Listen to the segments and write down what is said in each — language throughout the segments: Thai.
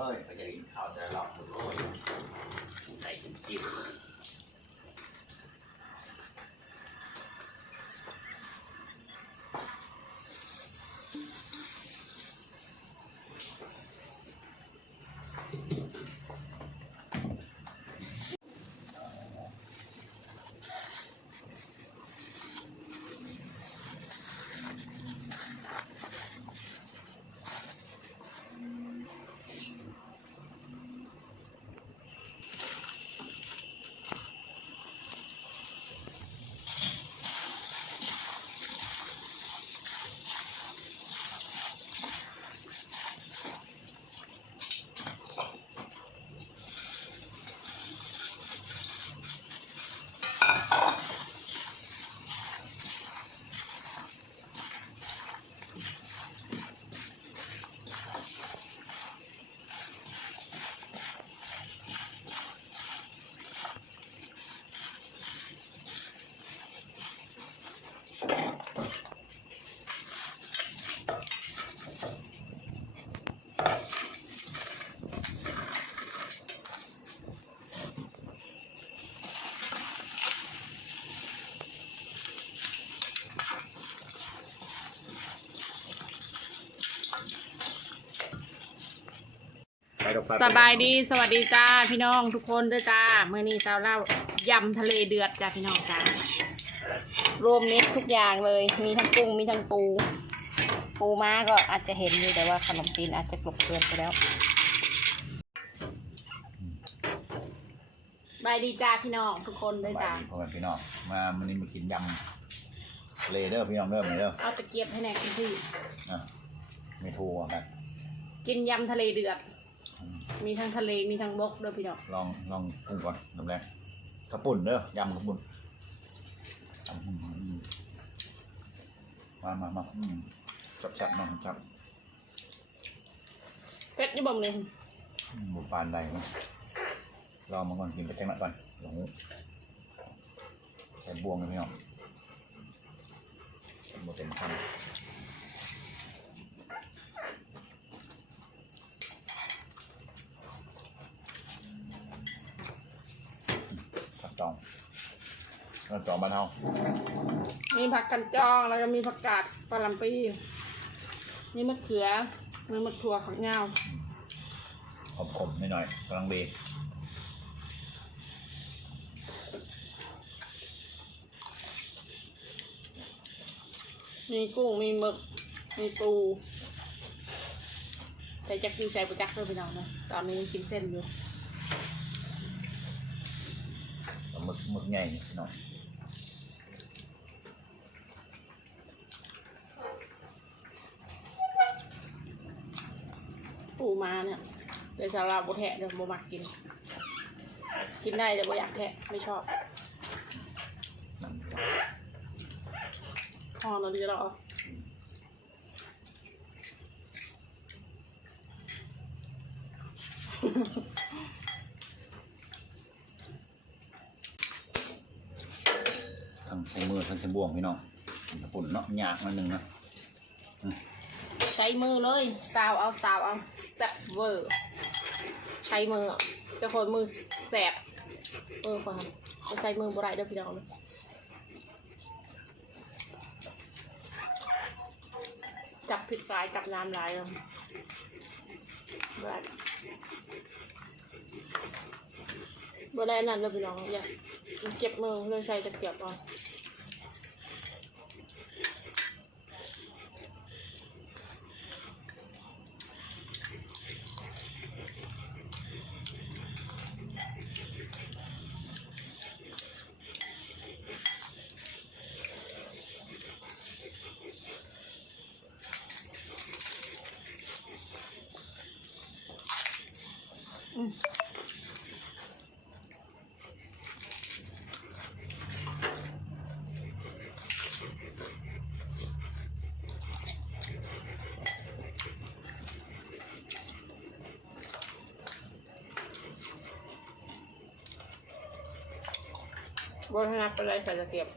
เอ้ยเขาจะกินข้าวแต่ละรอบโอ้ยใส่จิ้มจิ้มไปดอกไปสบายดีสวัสดีจ้าพี่น้องทุกคนด้วยจ้าเมื่อนี้เจ้าเล่ายำทะเลเดือดจ้าพี่น้องจ้ารวมเม็ดทุกอย่างเลย มีทั้งกุ้งมีทั้งปู ปูม้าก็อาจจะเห็นอยู่แต่ว่าขนมจีนอาจจะกลบเกลือนไปแล้วสบายดีจ้าพี่น้องทุกคนด้วยสบาจ้ายดีพ่อแม่พี่น้องมาวันนี้มากินยำทะเลเด้อพี่น้องเด้อมาเด้อเอาตะเกียบให้แน่คุณพี่อะไม่ถูกอะครับกินยำทะเลเดือด มีทั้งทะเลมีทั้งบกด้วยพี่น้องลองลองปรุงก่อนลำแรกข้าวปุ่นเด้อยำข้าวปุ่นอืมอืมมามามาอืมจับจับน้องจับเพชรยี่บ่มเลยอืมหมูปานใดนะลองมาก่อนกินไปแจ้งหน่อยก่อนหลงใส่บวงเลยพี่น้องหมดเต็มคำ จองผักจองบ้านเฮามีผักกันจองแล้วก็มีผักกาดปลาลัมปีมีมะเขือมีมะถั่วขักเงาขมๆหน่อยๆกำลังดีมีกุ้งมีหมึกมีปูแต่จักอยู่ใส่ประจักด้วยพี่น้องนะตอนนี้ยังกินเส้นอยู่ หมึกหมึก ใหญ่หน่อยปูมาเนี่ยเดี๋ยวสาราบแทะเดี๋ยวโมมักกิน กินได้แต่บ่อยากแทะไม่ชอบนั่นพอเราดีแล้วเอาทั้งใช้มื อทั้งใช้บ่วงพี่น้องปุ่นเนาะยากมันหนึ่งนะใช้มือเลยซาวเอาซาวเอาแซ่บเวอร์ใช้มืออะคนมือแสบเออฟังจะใช้มือบ่ได้เด้อพี่น้องจับผิดลายจับน้ำลายเลยบ่ได้บ่ได้นั่นเด้อพี่น้องอย่าเจ็บมือเลยใช้ตะเกียบเอา บริหารอะไรใส่ตะเกียบ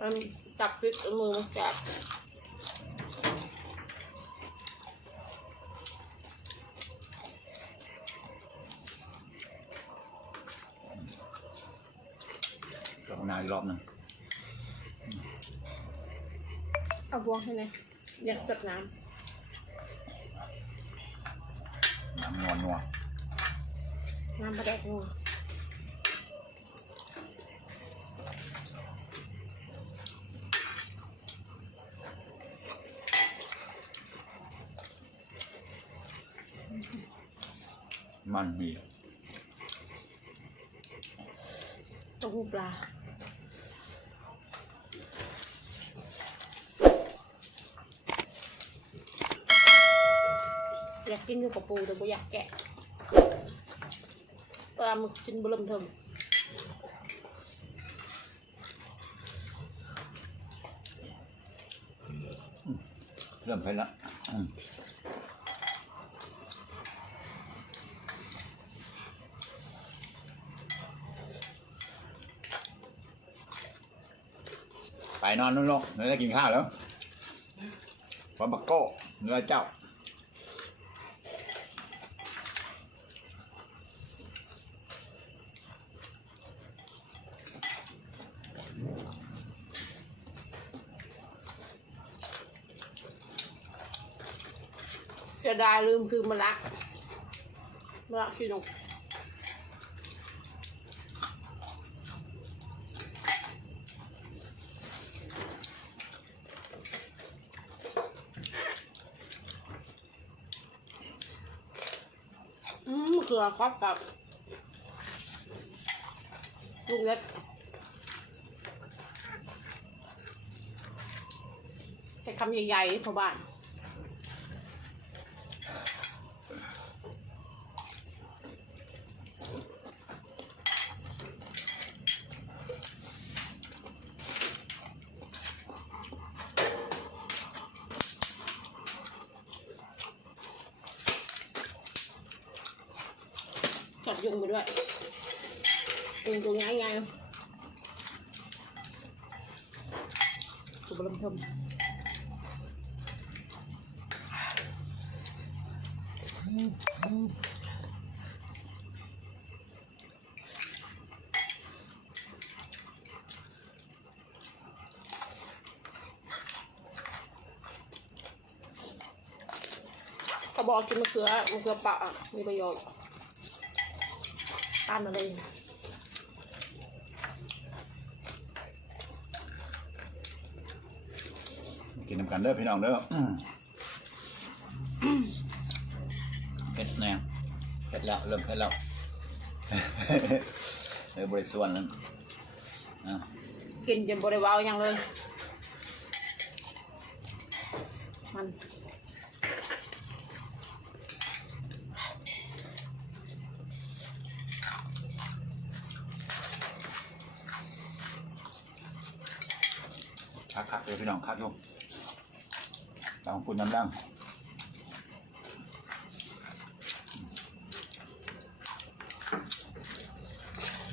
มันจับพลิกมือจับลองนานอีกรอบหนึ่งเอาบวงให้เลยอยากสักน้ำน้ำนัวนัวำน้ำประดับงู มันมีเต้าหู้ปลา อยากกินอยู่กับปูแต่บ่อยากแกะปลาหมึกกินบะเริ่มเทิมเริ่มเผ็ดละอืมไป นอนนู่นลูกเนื้กินข้าวแล้วฟอบักโก้เนื้อเจ้าจะได้ลืมคือมะละมะละขี้นก อืมเขือครอบกับลูกเล็กใช้คำใหญ่ๆพอบ้าน ยุ่งไปด้วยยุงตัวง่ายง่ายตัวบลมทมกระบอกกินมะเขือมะเขือปะมีประโยชน์ ตามมาเลยกินน้ำกันเด้อพี่น้องเด้ออืมเผ็ดแน่เผ็ดแล้วเริ่มเผ็ดแล้วเออบริส่วนแล้วอะกินจนบริวารยังเลย มัน คักคักๆเลยพี่น้องคักยุ่งลองคุณน้ำดัง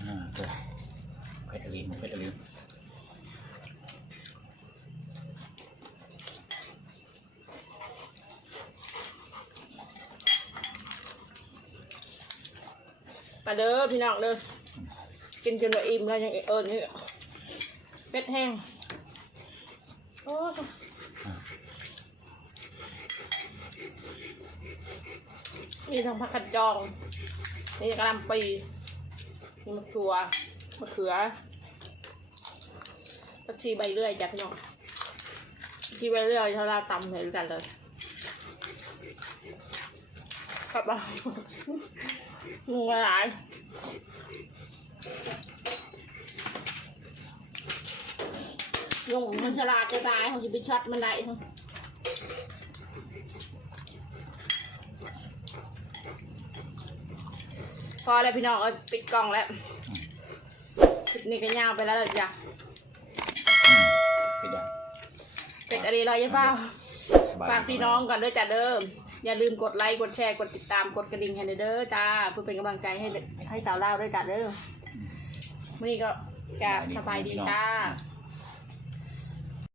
อ่าเด้อเผ็ดอลีมเผ็ดอลีมไปเด้อพี่น้องเด้อกินจนว่าอิ่มแล้วยังเอิญนี่เป็ดแห้ง มีทั้งผักกัดจองนี่กระลำปีนี่มะขัวมะเขือผักชีใบเลื่อยจ้ะพี่น้องชีใบเลื่อยเท่าเราตำเห็นกันเลยกลับมางูหลาย ยุงมันฉลาดจะตายเขาจะไปช็อตมันได้ทั้งพอแล้วพี่น้องเอาปิดกล่องแล้วคลิปนี้ก็ยาวไปแล้วล่ะจ้ะไปได้เป็ดอะไรลอยยะเป้าสบยฝากพี่น้องกันด้วยจ้ะเดิม อย่าลืมกดไลค์กดแชร์กดติดตามกดกระดิ่งให้เด้อจ้าเพื่อเป็นกำลังใจให้ให้สาวเล่าวด้วยจ้ะเด้อวันนี้ก็จะสบายดีจ้าอืม